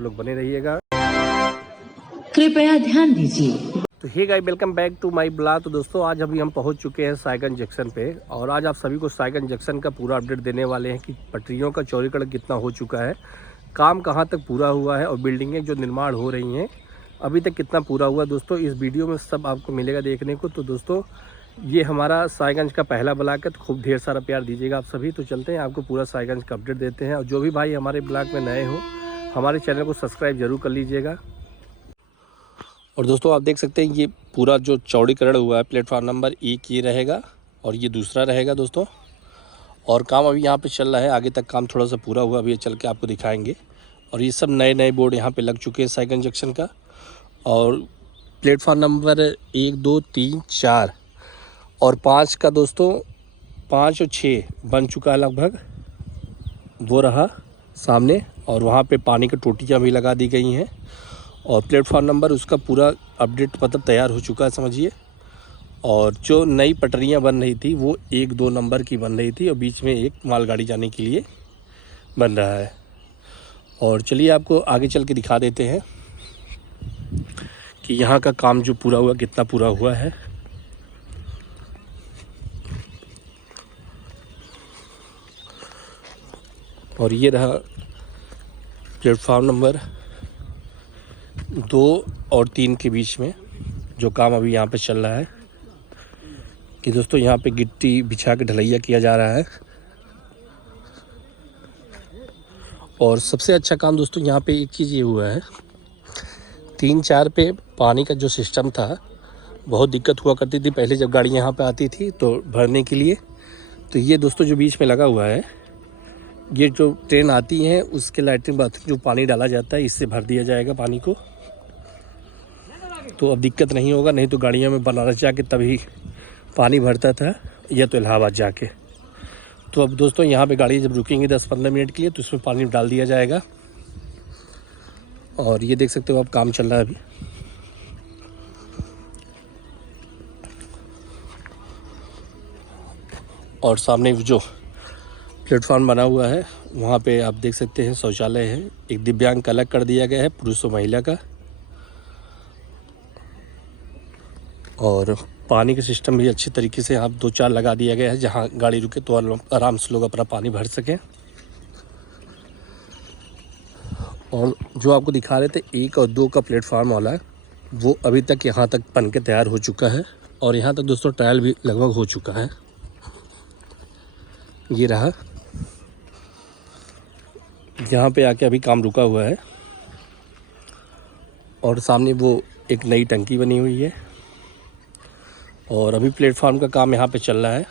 लोग बने रहिएगा। कृपया ध्यान दीजिए। तो hey guys, welcome back to my blog. तो दोस्तों आज अभी हम पहुंच चुके हैं सायगंज जंक्शन पे और आज आप सभी को सायगंज जंक्शन का पूरा अपडेट देने वाले हैं कि पटरियों का चौड़ीकरण कितना हो चुका है, काम कहां तक पूरा हुआ है और बिल्डिंगें जो निर्माण हो रही हैं अभी तक कितना पूरा हुआ। दोस्तों इस वीडियो में सब आपको मिलेगा देखने को। तो दोस्तों ये हमारा सायगंज का पहला ब्लॉग है, तो खूब ढेर सारा प्यार दीजिएगा आप सभी। तो चलते हैं, आपको पूरा सायगंज का अपडेट देते हैं। और जो भी भाई हमारे ब्लॉग में नए हो हमारे चैनल को सब्सक्राइब जरूर कर लीजिएगा। और दोस्तों आप देख सकते हैं ये पूरा जो चौड़ीकरण हुआ है प्लेटफॉर्म नंबर 1 ये रहेगा और ये दूसरा रहेगा दोस्तों। और काम अभी यहाँ पे चल रहा है, आगे तक काम थोड़ा सा पूरा हुआ, अभी चल के आपको दिखाएंगे। और ये सब नए नए बोर्ड यहाँ पे लग चुके हैं सायगंज जंक्शन का। और प्लेटफॉर्म नंबर 1, 2, 3, 4 और 5 का दोस्तों 5 और 6 बन चुका है लगभग, वो रहा सामने। और वहाँ पे पानी की टोटियाँ भी लगा दी गई हैं और प्लेटफॉर्म नंबर उसका पूरा अपडेट मतलब तैयार हो चुका है समझिए। और जो नई पटरियां बन रही थी वो 1, 2 नंबर की बन रही थी और बीच में एक मालगाड़ी जाने के लिए बन रहा है। और चलिए आपको आगे चल के दिखा देते हैं कि यहाँ का काम जो पूरा हुआ कितना पूरा हुआ है। और ये रहा प्लेटफॉर्म नंबर 2 और 3 के बीच में जो काम अभी यहाँ पे चल रहा है कि दोस्तों यहाँ पे गिट्टी बिछा के ढलैया किया जा रहा है। और सबसे अच्छा काम दोस्तों यहाँ पे एक चीज़ ये हुआ है, 3, 4 पे पानी का जो सिस्टम था बहुत दिक्कत हुआ करती थी पहले जब गाड़ी यहाँ पे आती थी तो भरने के लिए। तो ये दोस्तों जो बीच में लगा हुआ है, ये जो ट्रेन आती है उसके लैट्रिन बाथरूम जो पानी डाला जाता है इससे भर दिया जाएगा पानी को। तो अब दिक्कत नहीं होगा, नहीं तो गाड़ियों में बनारस जाके तभी पानी भरता था या तो इलाहाबाद जाके। तो अब दोस्तों यहाँ पे गाड़ी जब रुकेंगी 10-15 मिनट के लिए तो इसमें पानी डाल दिया जाएगा। और ये देख सकते हो अब काम चल रहा है अभी। और सामने जो प्लेटफॉर्म बना हुआ है वहाँ पे आप देख सकते हैं शौचालय है, एक दिव्यांग का अलग कर दिया गया है, पुरुष और महिला का। और पानी का सिस्टम भी अच्छी तरीके से यहाँ 2-4 लगा दिया गया है, जहाँ गाड़ी रुके तो आराम से लोग अपना पानी भर सकें। और जो आपको दिखा रहे थे 1 और 2 का प्लेटफॉर्म वाला है वो अभी तक यहाँ तक बन के तैयार हो चुका है। और यहाँ तक दोस्तों ट्रायल भी लगभग हो चुका है। ये रहा, यहाँ पे आके अभी काम रुका हुआ है। और सामने वो एक नई टंकी बनी हुई है और अभी प्लेटफॉर्म का काम यहाँ पे चल रहा है।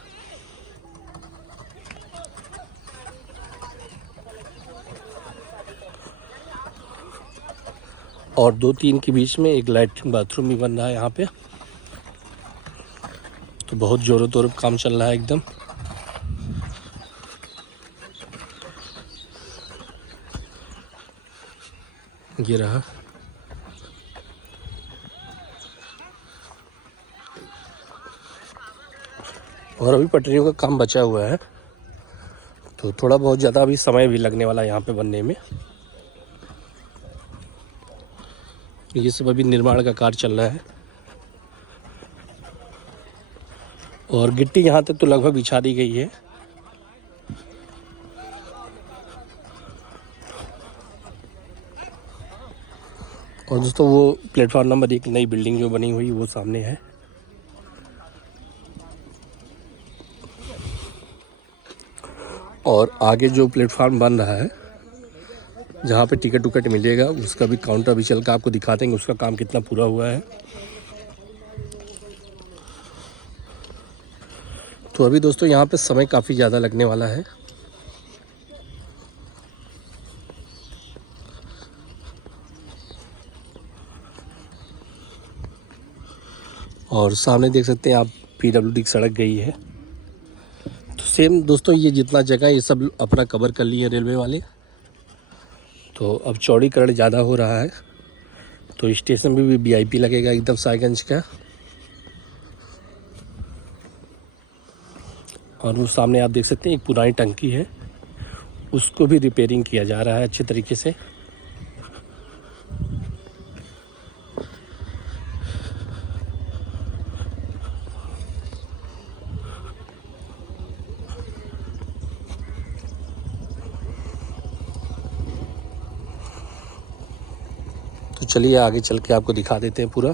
और 2-3 के बीच में एक लैट्रिन बाथरूम भी बन रहा है यहाँ पे। तो बहुत ज़ोरों तोरों काम चल रहा है एकदम। ये रहा, और अभी पटरियों का काम बचा हुआ है तो थोड़ा बहुत ज़्यादा अभी समय भी लगने वाला है यहाँ पे बनने में। ये सब अभी निर्माण का कार्य चल रहा है। और गिट्टी यहाँ तक तो लगभग बिछा दी गई है। और दोस्तों वो प्लेटफॉर्म नंबर 1 नई बिल्डिंग जो बनी हुई वो सामने है। और आगे जो प्लेटफॉर्म बन रहा है जहाँ पे टिकट उकट मिलेगा उसका भी काउंटर भी चल कर आपको दिखा देंगे उसका काम कितना पूरा हुआ है। तो अभी दोस्तों यहाँ पे समय काफ़ी ज़्यादा लगने वाला है। और सामने देख सकते हैं आप PWD की सड़क गई है। तो सेम दोस्तों ये जितना जगह ये सब अपना कवर कर लिए रेलवे वाले। तो अब चौड़ीकरण ज़्यादा हो रहा है तो स्टेशन में भी VIP लगेगा एकदम सायगंज का। और वो सामने आप देख सकते हैं एक पुरानी टंकी है, उसको भी रिपेयरिंग किया जा रहा है अच्छे तरीके से। तो चलिए आगे चल के आपको दिखा देते हैं पूरा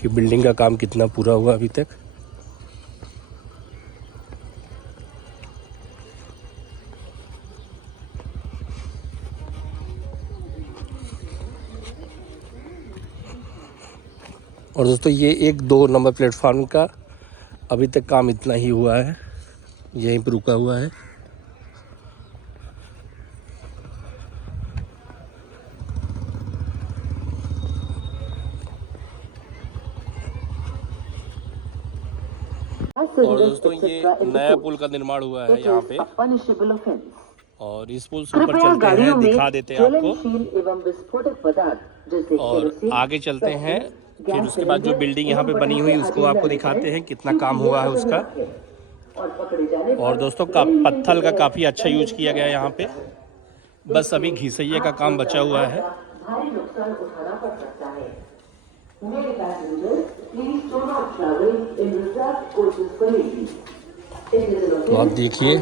कि बिल्डिंग का काम कितना पूरा हुआ अभी तक। और दोस्तों ये 1-2 नंबर प्लेटफार्म का अभी तक काम इतना ही हुआ है, यहीं पर रुका हुआ है। और दोस्तों ये नया पुल का निर्माण हुआ है यहाँ पे, और इस पुल से ऊपर चलते हैं, दिखा देते हैं आपको, और आगे चलते हैं। फिर उसके बाद जो बिल्डिंग यहाँ पे बनी हुई उसको आपको दिखाते हैं कितना काम हुआ है उसका। और दोस्तों का पत्थर का काफ़ी अच्छा यूज किया गया है यहाँ पे, बस अभी घिसैया का काम बचा हुआ है। तो आप देखिए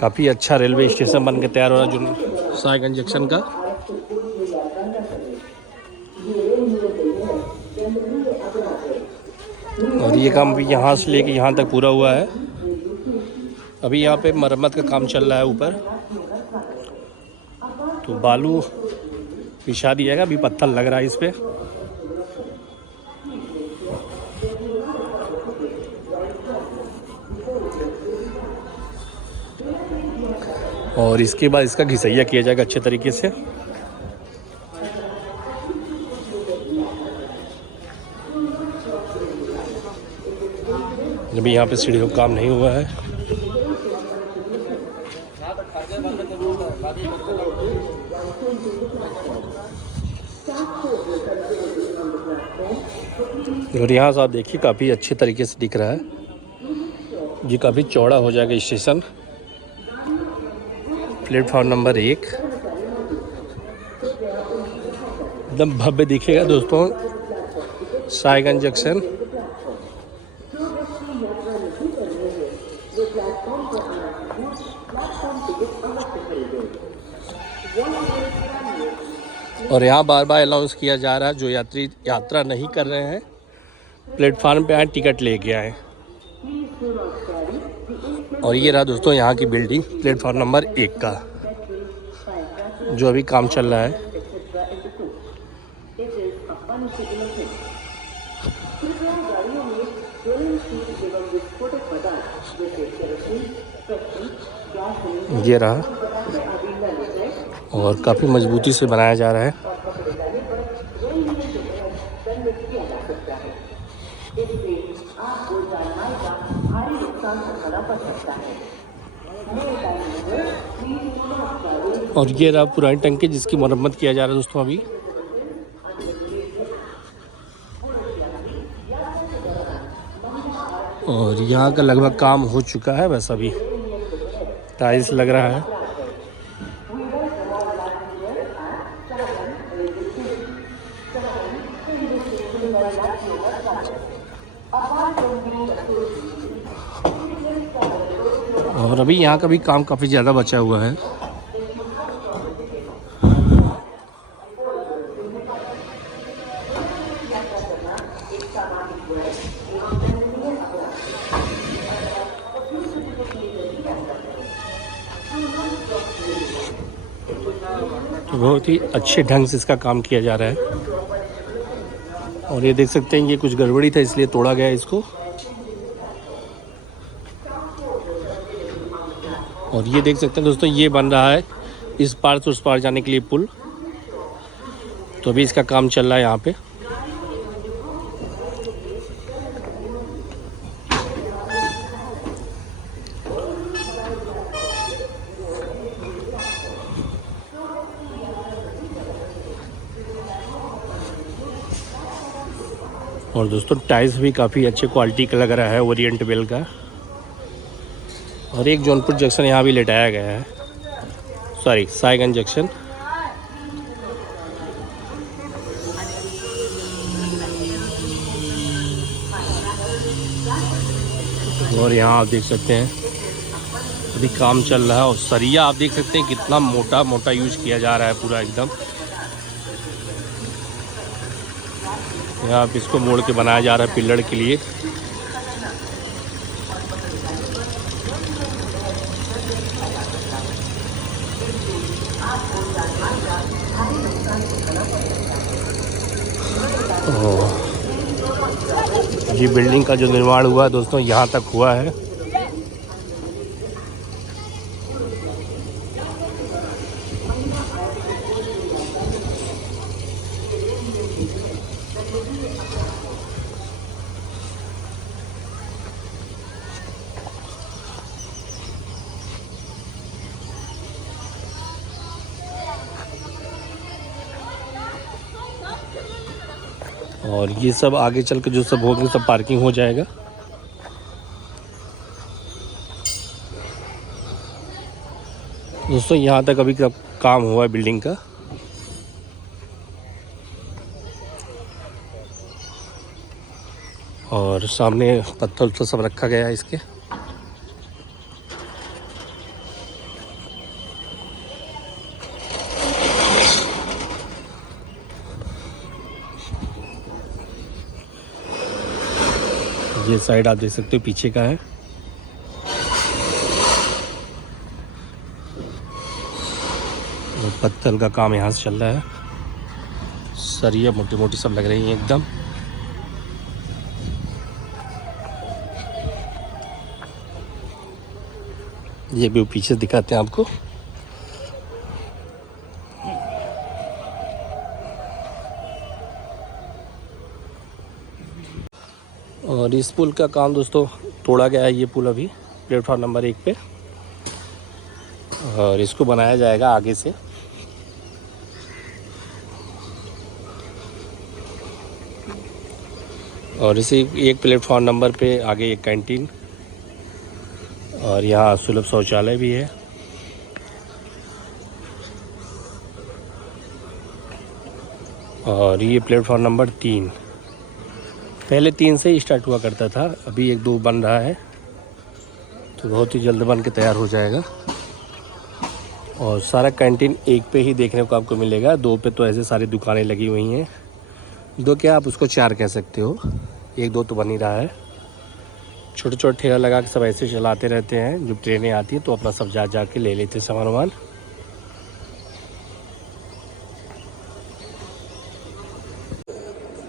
काफ़ी अच्छा रेलवे स्टेशन बन के तैयार हो रहा है जो सायगंज जंक्शन का। और ये काम भी यहाँ से लेके यहाँ तक पूरा हुआ है। अभी यहाँ पे मरम्मत का काम चल रहा है ऊपर, तो बालू बिछा दिया गया, अभी पत्थर लग रहा है इस पे। और इसके बाद इसका घिसैया किया जाएगा अच्छे तरीके से। अभी यहाँ पे सीढ़ियों का काम नहीं हुआ है। और यहाँ से आप देखिए काफ़ी अच्छे तरीके से दिख रहा है, ये काफ़ी चौड़ा हो जाएगा स्टेशन। प्लेटफॉर्म नंबर 1 एकदम भव्य दिखेगा दोस्तों सायगंज जंक्शन। और यहाँ बार बार अनाउंस किया जा रहा है जो यात्री यात्रा नहीं कर रहे हैं प्लेटफार्म पे आए, टिकट लेके आए। और ये रहा दोस्तों यहाँ की बिल्डिंग प्लेटफार्म नंबर 1 का, जो अभी काम चल रहा है। ये रहा, और काफ़ी मजबूती से बनाया जा रहा है। और ये रहा पुरानी टंकी जिसकी मरम्मत किया जा रहा है दोस्तों अभी। और यहाँ का लगभग काम हो चुका है, बस अभी टाइल्स लग रहा है। और अभी यहाँ का भी काम काफ़ी ज़्यादा बचा हुआ है। तो बहुत ही अच्छे ढंग से इसका काम किया जा रहा है। और ये देख सकते हैं ये कुछ गड़बड़ी था इसलिए तोड़ा गया इसको। और ये देख सकते हैं दोस्तों ये बन रहा है इस पार से उस पार जाने के लिए पुल। तो अभी इसका काम चल रहा है यहाँ पे। और दोस्तों टाइल्स भी काफ़ी अच्छे क्वालिटी का लग रहा है ओरिएंट वेल का। और एक जौनपुर जंक्शन यहाँ भी लेटाया गया है, सॉरी सायगंज जंक्शन। और यहाँ आप देख सकते हैं अभी काम चल रहा है। और सरिया आप देख सकते हैं कितना मोटा मोटा यूज किया जा रहा है पूरा एकदम। यहाँ पे इसको मोड़ के बनाया जा रहा है पिलर के लिए। ये बिल्डिंग का जो निर्माण हुआ है दोस्तों यहाँ तक हुआ है। और ये सब आगे चल के जो सब होंगे सब पार्किंग हो जाएगा। दोस्तों यहाँ तक अभी काम हुआ है बिल्डिंग का। और सामने पत्थर उत्थर सब रखा गया है इसके। ये साइड आप देख सकते हो पीछे का है। और पत्थर का काम यहाँ से चल रहा है। सरिया मोटी मोटी सब लग रही हैं एकदम। ये भी पीछे दिखाते हैं आपको। और इस पुल का काम दोस्तों तोड़ा गया है। ये पुल अभी प्लेटफॉर्म नंबर 1 पे, और इसको बनाया जाएगा आगे से। और इसी एक प्लेटफॉर्म नंबर पे आगे एक कैंटीन और यहाँ सुलभ शौचालय भी है। और ये प्लेटफॉर्म नंबर 3, पहले 3 से ही स्टार्ट हुआ करता था, अभी 1-2 बन रहा है, तो बहुत ही जल्द बन के तैयार हो जाएगा। और सारा कैंटीन 1 पे ही देखने को आपको मिलेगा। 2 पे तो ऐसे सारी दुकानें लगी हुई हैं। 2 क्या, आप उसको 4 कह सकते हो, 1-2 तो बन ही रहा है। छोटे छोटे ठेला लगा के सब ऐसे चलाते रहते हैं। जब ट्रेनें आती हैं तो अपना सब जा के ले लेते सामान वामान।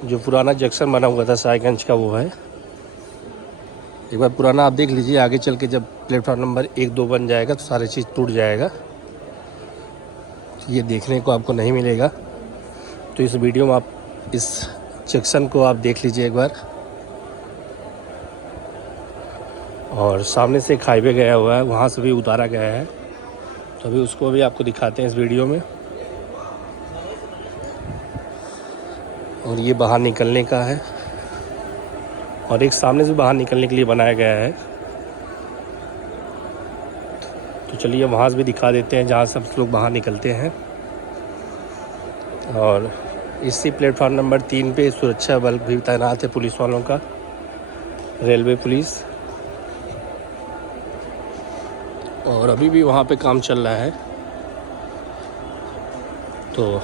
जो पुराना जंक्शन बना हुआ था साहिबगंज का वो है। एक बार पुराना आप देख लीजिए। आगे चल के जब प्लेटफॉर्म नंबर 1-2 बन जाएगा तो सारी चीज़ टूट जाएगा, तो ये देखने को आपको नहीं मिलेगा। तो इस वीडियो में आप इस जंक्शन को आप देख लीजिए एक बार। और सामने से एक हाईवे गया हुआ है, वहाँ से भी उतारा गया है, तो अभी उसको भी आपको दिखाते हैं इस वीडियो में। और ये बाहर निकलने का है, और एक सामने से बाहर निकलने के लिए बनाया गया है। तो चलिए वहाँ से भी दिखा देते हैं जहाँ सब लोग बाहर निकलते हैं। और इसी प्लेटफॉर्म नंबर 3 पे सुरक्षा बल भी तैनात है पुलिस वालों का, रेलवे पुलिस। और अभी भी वहाँ पे काम चल रहा है। तो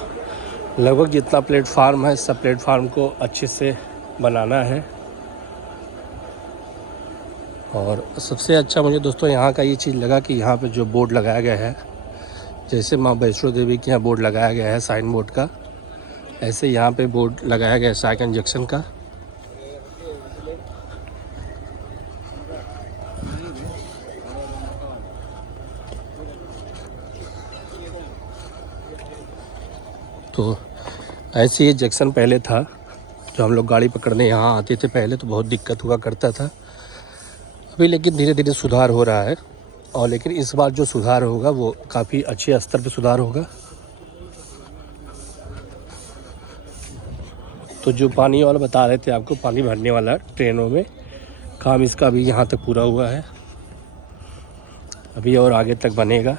लगभग जितना प्लेटफार्म है सब प्लेटफार्म को अच्छे से बनाना है। और सबसे अच्छा मुझे दोस्तों यहाँ का ये चीज़ लगा कि यहाँ पे जो बोर्ड लगाया गया है, जैसे माँ वैष्णो देवी के यहाँ बोर्ड लगाया गया है साइन बोर्ड का, ऐसे यहाँ पे बोर्ड लगाया गया है साहिबगंज जंक्शन का। तो ऐसे ये जंक्शन पहले था, जो हम लोग गाड़ी पकड़ने यहाँ आते थे पहले, तो बहुत दिक्कत हुआ करता था। अभी लेकिन धीरे धीरे सुधार हो रहा है। और लेकिन इस बार जो सुधार होगा वो काफ़ी अच्छे स्तर पे सुधार होगा। तो जो पानी वाला बता रहे थे आपको, पानी भरने वाला ट्रेनों में काम, इसका भी यहाँ तक पूरा हुआ है, अभी और आगे तक बनेगा।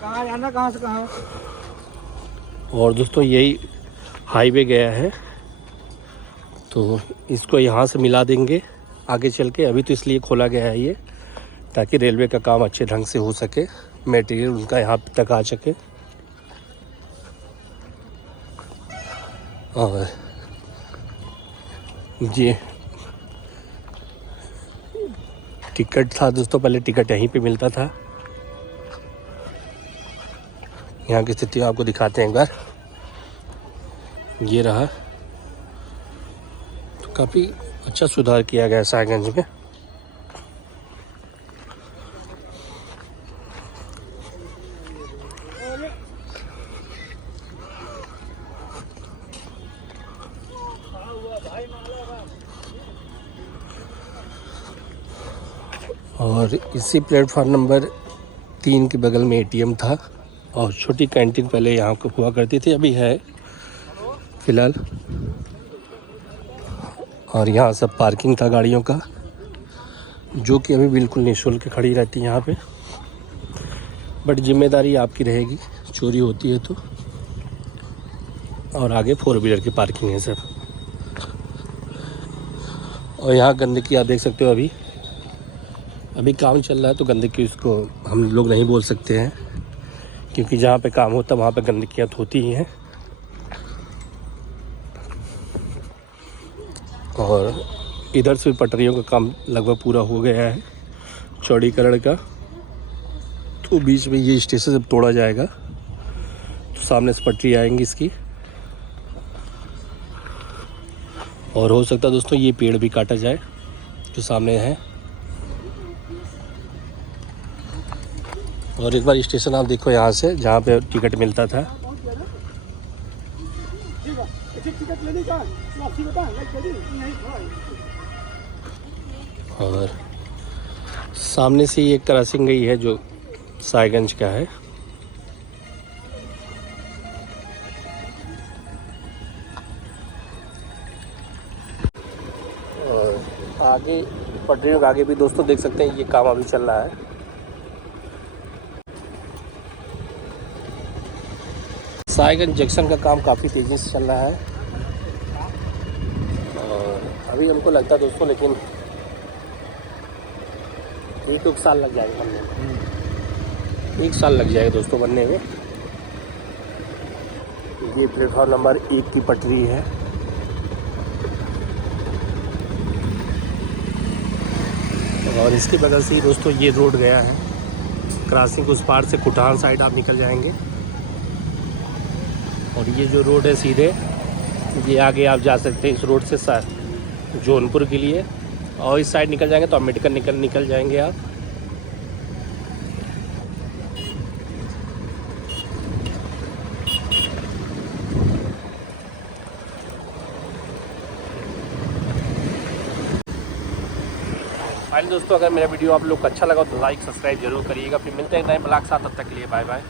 कहाँ जाना, कहाँ से कहाँ? और दोस्तों यही हाईवे गया है, तो इसको यहाँ से मिला देंगे आगे चल के। अभी तो इसलिए खोला गया है ये ताकि रेलवे का काम अच्छे ढंग से हो सके, मटेरियल उनका यहाँ तक आ सके। और ये टिकट था दोस्तों, पहले टिकट यहीं पे मिलता था। यहाँ की स्थिति आपको दिखाते हैं एक बार। ये रहा, तो काफ़ी अच्छा सुधार किया गया है साहिबगंज में। और इसी प्लेटफार्म नंबर 3 के बगल में एटीएम था और छोटी कैंटीन पहले यहाँ को हुआ करती थी, अभी है फ़िलहाल। और यहाँ सब पार्किंग था गाड़ियों का, जो कि अभी बिल्कुल निःशुल्क खड़ी रहती है यहाँ पे। बट जिम्मेदारी आपकी रहेगी, चोरी होती है तो। और आगे 4 व्हीलर की पार्किंग है सर। और यहाँ गंदगी आप देख सकते हो, अभी काम चल रहा है तो गंदगी इसको हम लोग नहीं बोल सकते हैं, क्योंकि जहाँ पे काम होता है वहाँ पे गंदगियाँ तो होती ही हैं। और इधर से पटरियों का काम लगभग पूरा हो गया है चौड़ीकरण का, तो बीच में ये स्टेशन जब तोड़ा जाएगा तो सामने से पटरी आएंगी इसकी। और हो सकता है दोस्तों ये पेड़ भी काटा जाए जो सामने है। और एक बार स्टेशन आप देखो यहाँ से, जहाँ पे टिकट मिलता था। और सामने से ये क्रॉसिंग गई है जो साहिबगंज का है। और आगे पटरियों के आगे भी दोस्तों देख सकते हैं ये काम अभी चल रहा है। साहिबगंज जंक्शन का काम काफ़ी तेज़ी से चल रहा है और अभी हमको लगता है दोस्तों, लेकिन 1 साल लग जाएगा बनने में। 1 साल लग जाएगा दोस्तों बनने में। ये प्लेटफॉर्म नंबर 1 की पटरी है। और इसके बगल से ही दोस्तों ये रोड गया है क्रॉसिंग, उस पार से कुटान साइड आप निकल जाएंगे। और ये जो रोड है सीधे, ये आगे आप जा सकते हैं इस रोड से जौनपुर के लिए, और इस साइड निकल जाएंगे तो अम्बेडकर निकल जाएंगे आप। फाइनली दोस्तों, अगर मेरा वीडियो आप लोग को अच्छा लगा तो लाइक सब्सक्राइब जरूर करिएगा। फिर मिलते हैं नए ब्लॉग साथ, तब तक के लिए बाय बाय।